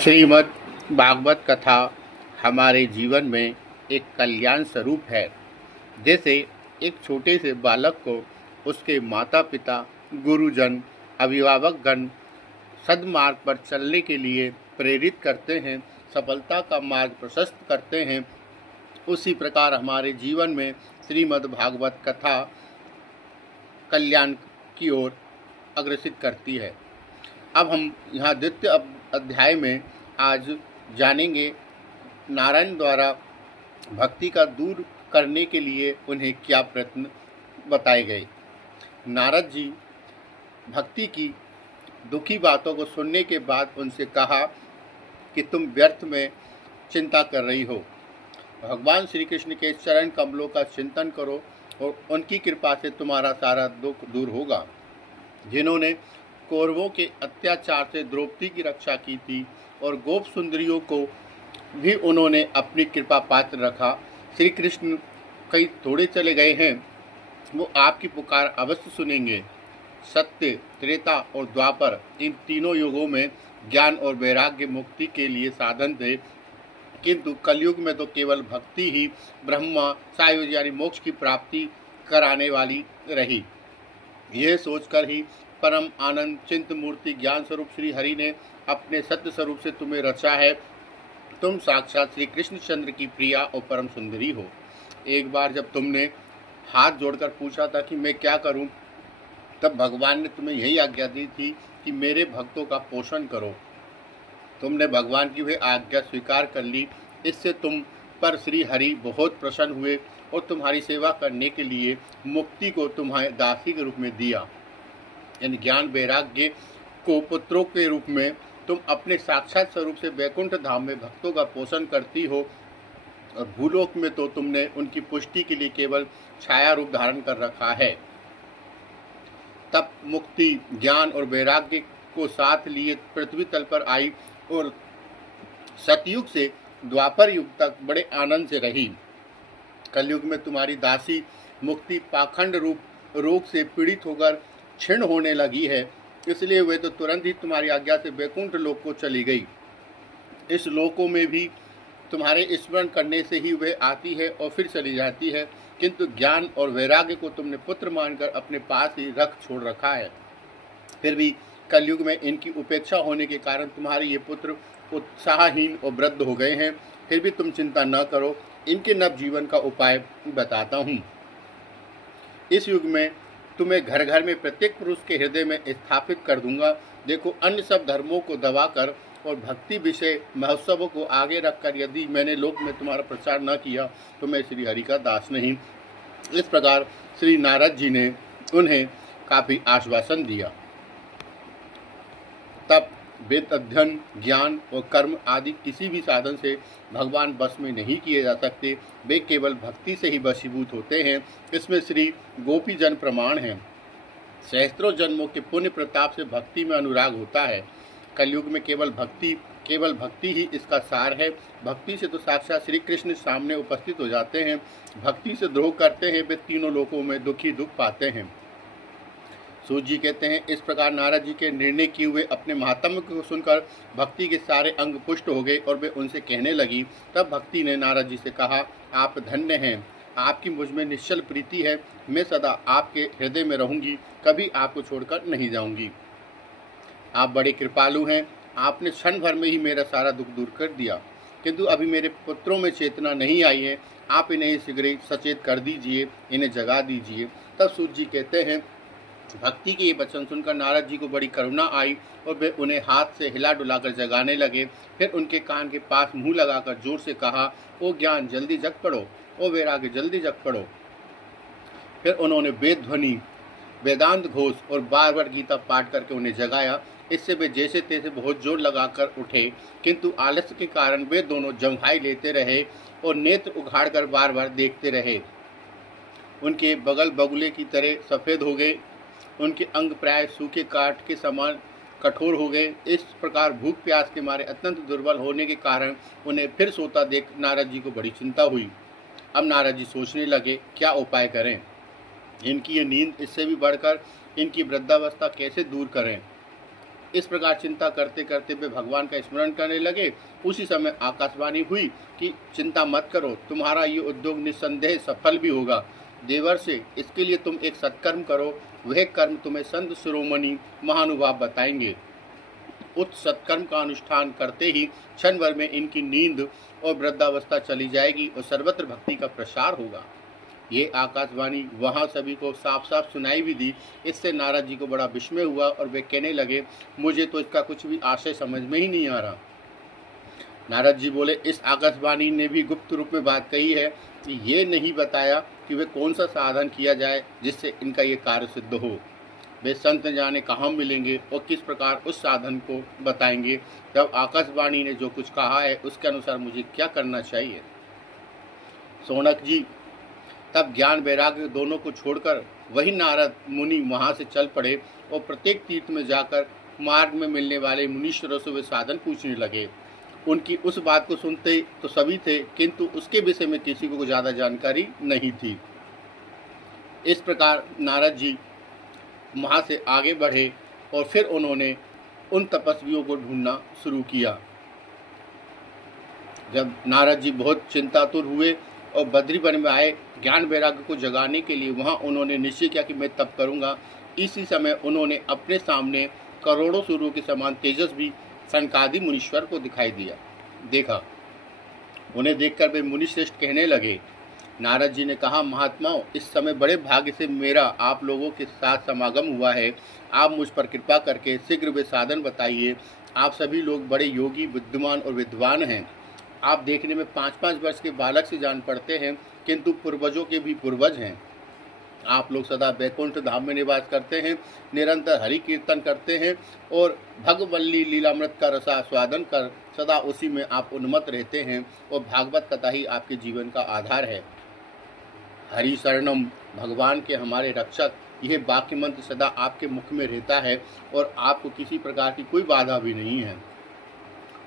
श्रीमद् भागवत कथा हमारे जीवन में एक कल्याण स्वरूप है। जैसे एक छोटे से बालक को उसके माता पिता, गुरुजन, अभिभावकगण सद्मार्ग पर चलने के लिए प्रेरित करते हैं, सफलता का मार्ग प्रशस्त करते हैं, उसी प्रकार हमारे जीवन में श्रीमद् भागवत कथा कल्याण की ओर अग्रसित करती है। अब हम यहाँ द्वितीय अध्याय में आज जानेंगे नारायण द्वारा भक्ति का दूर करने के लिए उन्हें क्या प्रयत्न बताए गए। नारद जी भक्ति की दुखी बातों को सुनने के बाद उनसे कहा कि तुम व्यर्थ में चिंता कर रही हो। भगवान श्री कृष्ण के चरण कमलों का चिंतन करो और उनकी कृपा से तुम्हारा सारा दुख दूर होगा। जिन्होंने कौरवों के अत्याचार से द्रौपदी की रक्षा की थी और गोप सुंदरियों को भी उन्होंने अपनी कृपा पात्र रखा। श्री कृष्ण कई थोड़े चले गए हैं, वो आपकी पुकार अवश्य सुनेंगे। सत्य, त्रेता और द्वापर, इन तीनों युगों में ज्ञान और वैराग्य मुक्ति के लिए साधन थे, किंतु कलयुग में तो केवल भक्ति ही ब्रह्मा सायुज यानी मोक्ष की प्राप्ति कराने वाली रही। यह सोचकर ही परम आनंद चिंत मूर्ति ज्ञान स्वरूप श्री हरि ने अपने सत्य स्वरूप से तुम्हें रचा है। तुम साक्षात श्री कृष्णचंद्र की प्रिया और परम सुंदरी हो। एक बार जब तुमने हाथ जोड़कर पूछा था कि मैं क्या करूं, तब भगवान ने तुम्हें यही आज्ञा दी थी कि मेरे भक्तों का पोषण करो। तुमने भगवान की वह आज्ञा स्वीकार कर ली। इससे तुम पर श्री हरि बहुत प्रसन्न हुए और तुम्हारी सेवा करने के लिए मुक्ति को तुम्हारे दासी के रूप में दिया। इन ज्ञान वैराग्य को पुत्रों के रूप में तुम अपने साक्षात स्वरूप से वैकुंठ धाम में भक्तों का पोषण करती हो, और भूलोक में तो तुमने उनकी पुष्टि के लिए केवल छाया रूप धारण कर रखा है। तब मुक्ति, ज्ञान और वैराग्य को साथ लिए पृथ्वी तल पर आई और सतयुग से द्वापर युग तक बड़े आनंद से रही। कलयुग में तुम्हारी दासी मुक्ति पाखंड रूप रोग से पीड़ित होकर क्षीण होने लगी है, इसलिए वे तो तुरंत ही तुम्हारी आज्ञा से वैकुंठ लोक को चली गई। इस लोकों में भी तुम्हारे स्मरण करने से ही वे आती है और फिर चली जाती है, किंतु ज्ञान और वैराग्य को तुमने पुत्र मानकर अपने पास ही रख छोड़ रखा है। फिर भी कलयुग में इनकी उपेक्षा होने के कारण तुम्हारे ये पुत्र उत्साहहीन और वृद्ध हो गए हैं। फिर भी तुम चिंता न करो, इनके नव जीवन का उपाय बताता हूँ। इस युग में तुम्हें घर घर में प्रत्येक पुरुष के हृदय में स्थापित कर दूंगा। देखो, अन्य सब धर्मों को दबाकर और भक्ति विषय महोत्सवों को आगे रखकर यदि मैंने लोक में तुम्हारा प्रचार न किया तो मैं श्री हरि का दास नहीं। इस प्रकार श्री नारद जी ने उन्हें काफी आश्वासन दिया। तब वेद अध्ययन, ज्ञान और कर्म आदि किसी भी साधन से भगवान वश में नहीं किए जा सकते, वे केवल भक्ति से ही वशीभूत होते हैं। इसमें श्री गोपी जन प्रमाण हैं। सहस्त्रों जन्मों के पुण्य प्रताप से भक्ति में अनुराग होता है। कलयुग में केवल भक्ति ही इसका सार है। भक्ति से तो साक्षात श्री कृष्ण सामने उपस्थित हो जाते हैं। भक्ति से द्रोह करते हैं वे तीनों लोकों में दुख पाते हैं। सूत जी कहते हैं, इस प्रकार नारद जी के निर्णय किए हुए अपने महात्म्य को सुनकर भक्ति के सारे अंग पुष्ट हो गए और वे उनसे कहने लगी। तब भक्ति ने नारद जी से कहा, आप धन्य हैं, आपकी मुझ में निश्चल प्रीति है। मैं सदा आपके हृदय में रहूंगी, कभी आपको छोड़कर नहीं जाऊंगी। आप बड़े कृपालु हैं, आपने क्षण भर में ही मेरा सारा दुख दूर कर दिया, किंतु अभी मेरे पुत्रों में चेतना नहीं आई है। आप इन्हें शीघ्र सचेत कर दीजिए, इन्हें जगा दीजिए। तब सूत जी कहते हैं, भक्ति के ये वचन सुनकर नारद जी को बड़ी करुणा आई और वे उन्हें हाथ से हिला डुलाकर जगाने लगे। फिर उनके कान के पास मुंह लगाकर जोर से कहा, ओ ज्ञान जल्दी जग पड़ो, ओ वैराग्य जल्दी जग पड़ो। फिर उन्होंने वेद ध्वनि, वेदांत घोष और बार बार गीता पाठ करके उन्हें जगाया। इससे वे जैसे तैसे बहुत जोर लगाकर उठे, किंतु आलस्य के कारण वे दोनों जम्हाई लेते रहे और नेत्र उघाड़कर बार बार देखते रहे। उनके बगल बगुले की तरह सफ़ेद हो गए, उनके अंग प्राय सूखे काठ के समान कठोर हो गए। इस प्रकार भूख प्यास के मारे अत्यंत दुर्बल होने के कारण उन्हें फिर सोता देख नारद जी को बड़ी चिंता हुई। अब नारद जी सोचने लगे, क्या उपाय करें। इनकी ये नींद, इससे भी बढ़कर इनकी वृद्धावस्था कैसे दूर करें। इस प्रकार चिंता करते करते वे भगवान का स्मरण करने लगे। उसी समय आकाशवाणी हुई कि चिंता मत करो, तुम्हारा ये उद्योग निस्संदेह सफल भी होगा। देवर से इसके लिए तुम एक सत्कर्म करो, वह कर्म तुम्हें संत शिरोमणि महानुभाव बताएंगे। उस सत्कर्म का अनुष्ठान करते ही क्षण भर में इनकी नींद और वृद्धावस्था चली जाएगी और सर्वत्र भक्ति का प्रसार होगा। ये आकाशवाणी वहाँ सभी को साफ साफ सुनाई भी दी। इससे नारद जी को बड़ा विस्मय हुआ और वे कहने लगे, मुझे तो इसका कुछ भी आशय समझ में ही नहीं आ रहा। नारद जी बोले, इस आकाशवाणी ने भी गुप्त रूप में बात कही है कि ये नहीं बताया कि वे कौन सा साधन किया जाए जिससे इनका ये कार्य सिद्ध हो। वे संत जाने कहाँ मिलेंगे और किस प्रकार उस साधन को बताएंगे। जब आकाशवाणी ने जो कुछ कहा है उसके अनुसार मुझे क्या करना चाहिए। शौनक जी तब ज्ञान वैराग्य दोनों को छोड़कर वही नारद मुनि वहाँ से चल पड़े और प्रत्येक तीर्थ में जाकर मार्ग में मिलने वाले मुनीश्वरों से वे साधन पूछने लगे। उनकी उस बात को सुनते तो सभी थे, किंतु उसके विषय में किसी को ज़्यादा जानकारी नहीं थी। इस प्रकार नारद जी वहाँ से आगे बढ़े और फिर उन्होंने उन तपस्वियों को ढूंढना शुरू किया। जब नारद जी बहुत चिंतातुर हुए और बद्रीवन में आए ज्ञान वैराग्य को जगाने के लिए, वहाँ उन्होंने निश्चय किया कि मैं तप करूँगा। इसी समय उन्होंने अपने सामने करोड़ों सूर्यों के समान तेजस्वी सनकादि मुनीश्वर को दिखाई देखा। उन्हें देखकर वे मुनिश्रेष्ठ कहने लगे। नारद जी ने कहा, महात्माओं, इस समय बड़े भाग्य से मेरा आप लोगों के साथ समागम हुआ है। आप मुझ पर कृपा करके शीघ्र वे साधन बताइए। आप सभी लोग बड़े योगी, बुद्धिमान और विद्वान हैं। आप देखने में 5-5 वर्ष के बालक से जान पड़ते हैं, किंतु पूर्वजों के भी पूर्वज हैं। आप लोग सदा बैकुंठ धाम में निवास करते हैं, निरंतर हरि कीर्तन करते हैं और भगवल्ली लीलामृत का रसास्वादन कर सदा उसी में आप उन्मत्त रहते हैं और भागवत कथा ही आपके जीवन का आधार है। हरि शरणम, भगवान के हमारे रक्षक, यह वाक्य मंत्र सदा आपके मुख में रहता है और आपको किसी प्रकार की कोई बाधा भी नहीं है।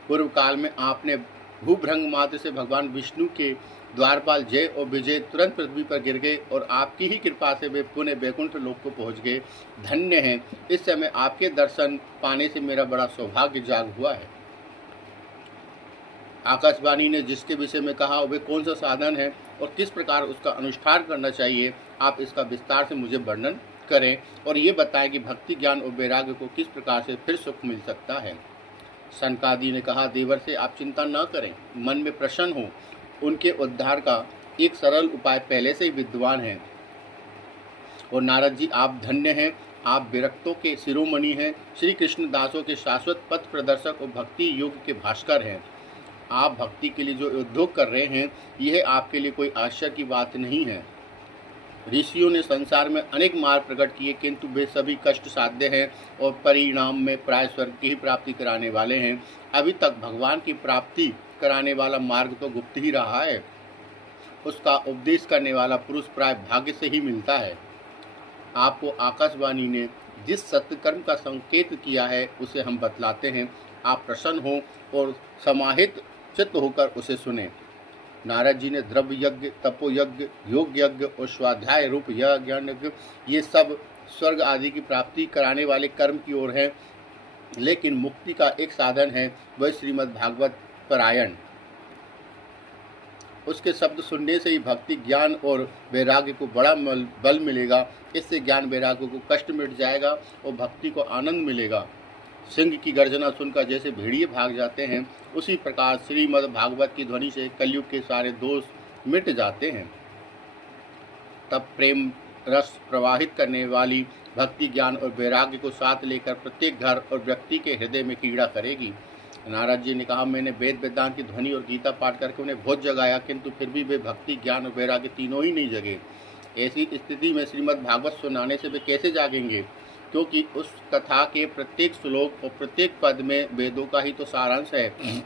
पूर्व काल में आपने भूभ्रंग मात्र से भगवान विष्णु के द्वारपाल जय और विजय तुरंत पृथ्वी पर गिर गए और आपकी ही कृपा से वे पुण्य बैकुंठ लोक को पहुंच गए। धन्य हैं। इस समय आपके दर्शन पाने से मेरा बड़ा सौभाग्य जाग हुआ है। आकाशवाणी ने जिसके विषय में कहा वे कौन सा साधन है और किस प्रकार उसका अनुष्ठान करना चाहिए, आप इसका विस्तार से मुझे वर्णन करें और ये बताएं कि भक्ति, ज्ञान और वैराग्य को किस प्रकार से फिर सुख मिल सकता है। सनकादि ने कहा, देवर से आप चिंता न करें, मन में प्रसन्न हो। उनके उद्धार का एक सरल उपाय पहले से ही विद्वान है। और नारद जी, आप धन्य हैं। आप विरक्तों के शिरोमणि हैं, श्री कृष्ण दासों के शाश्वत पथ प्रदर्शक और भक्ति योग के भास्कर हैं। आप भक्ति के लिए जो उद्योग कर रहे हैं, यह आपके लिए कोई आश्चर्य की बात नहीं है। ऋषियों ने संसार में अनेक मार्ग प्रकट किए, किंतु वे सभी कष्ट साध्य हैं और परिणाम में प्राय स्वर्ग की ही प्राप्ति कराने वाले हैं। अभी तक भगवान की प्राप्ति कराने वाला मार्ग तो गुप्त ही रहा है। उसका उपदेश करने वाला पुरुष प्राय भाग्य से ही मिलता है। आपको आकाशवाणी ने जिस सत्कर्म का संकेत किया है उसे हम बतलाते हैं। आप प्रसन्न हो और समाहित चित्त होकर उसे सुने। नारद जी ने द्रव्य यज्ञ, तपो यज्ञ, योग यज्ञ और स्वाध्याय रूप यज्ञ, ये सब स्वर्ग आदि की प्राप्ति कराने वाले कर्म की ओर है, लेकिन मुक्ति का एक साधन है, वह श्रीमद् भागवत पारायण। उसके शब्द सुनने से ही भक्ति, ज्ञान और वैराग्य को बड़ा बल मिलेगा। इससे ज्ञान वैराग्य को कष्ट मिट जाएगा और भक्ति को आनंद मिलेगा। सिंह की गर्जना सुनकर जैसे भेड़िए भाग जाते हैं, उसी प्रकार श्रीमद् भागवत की ध्वनि से कलयुग के सारे दोष मिट जाते हैं। तब प्रेम रस प्रवाहित करने वाली भक्ति, ज्ञान और वैराग्य को साथ लेकर प्रत्येक घर और व्यक्ति के हृदय में कीड़ा करेगी। नारद जी ने कहा, मैंने वेद वेदांत की ध्वनि और गीता पाठ करके उन्हें बहुत जगाया, किंतु फिर भी वे भक्ति, ज्ञान और वैराग्य तीनों ही नहीं जगे। ऐसी स्थिति में श्रीमद् भागवत सुनाने से वे कैसे जागेंगे, क्योंकि उस कथा के प्रत्येक श्लोक और प्रत्येक पद में वेदों का ही तो सारांश है।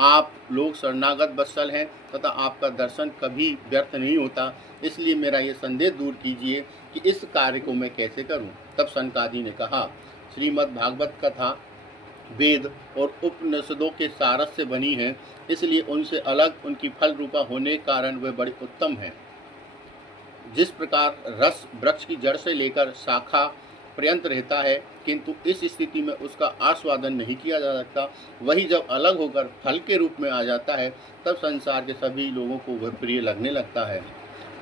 आप लोग शरणागत वत्सल हैं तथा आपका दर्शन कभी व्यर्थ नहीं होता, इसलिए मेरा ये संदेह दूर कीजिए कि इस कार्य को मैं कैसे करूं। तब सनकादि ने कहा, श्रीमद् भागवत कथा वेद और उपनिषदों के सारस से बनी है, इसलिए उनसे अलग उनकी फल रूपा होने के कारण वे बड़ी उत्तम है। जिस प्रकार रस वृक्ष की जड़ से लेकर शाखा पर्यंत रहता है, किंतु इस स्थिति में उसका आस्वादन नहीं किया जा सकता। वही जब अलग होकर फल के रूप में आ जाता है, तब संसार के सभी लोगों को वह प्रिय लगने लगता है।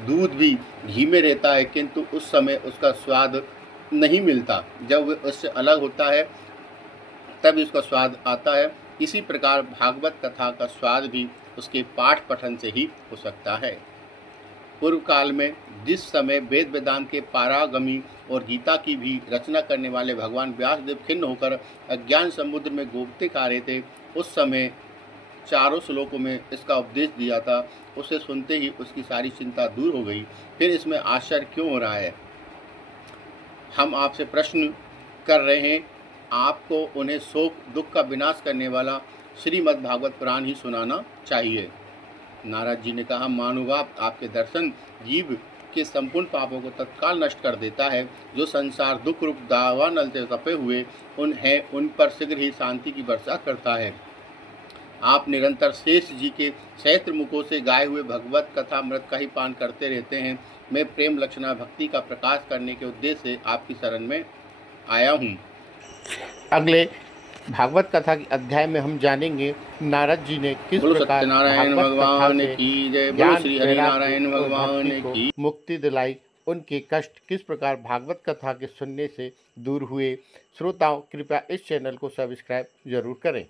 दूध भी घी में रहता है, किंतु उस समय उसका स्वाद नहीं मिलता। जब वह उससे अलग होता है तब इसका स्वाद आता है। इसी प्रकार भागवत कथा का स्वाद भी उसके पाठ पठन से ही हो सकता है। पूर्व काल में जिस समय वेद वेदांत के पारागमी और गीता की भी रचना करने वाले भगवान व्यासदेव खिन्न होकर अज्ञान समुद्र में गोमते खा रहे थे, उस समय 4 श्लोकों में इसका उपदेश दिया था। उसे सुनते ही उसकी सारी चिंता दूर हो गई। फिर इसमें आश्चर्य क्यों हो रहा है? हम आपसे प्रश्न कर रहे हैं, आपको उन्हें शोक दुख का विनाश करने वाला श्रीमद् भागवत पुराण ही सुनाना चाहिए। नारद जी ने कहा, महानुभाव, आपके दर्शन जीव के संपूर्ण पापों को तत्काल नष्ट कर देता है। जो संसार दुख रूप दावानल से तपे हुए उन पर शीघ्र ही शांति की वर्षा करता है। आप निरंतर शेष जी के सहस्त्र मुखों से गाए हुए भगवत कथा अमृत का ही पान करते रहते हैं। मैं प्रेम लक्षणा भक्ति का प्रकाश करने के उद्देश्य से आपकी शरण में आया हूँ। अगले भागवत कथा के अध्याय में हम जानेंगे नारद जी ने किस प्रकार सत्यनारायण भगवान की जय, बोलो श्री हरिनारायण भगवान की मुक्ति दिलाई, उनके कष्ट किस प्रकार भागवत कथा के सुनने से दूर हुए। श्रोताओं, कृपया इस चैनल को सब्सक्राइब जरूर करें।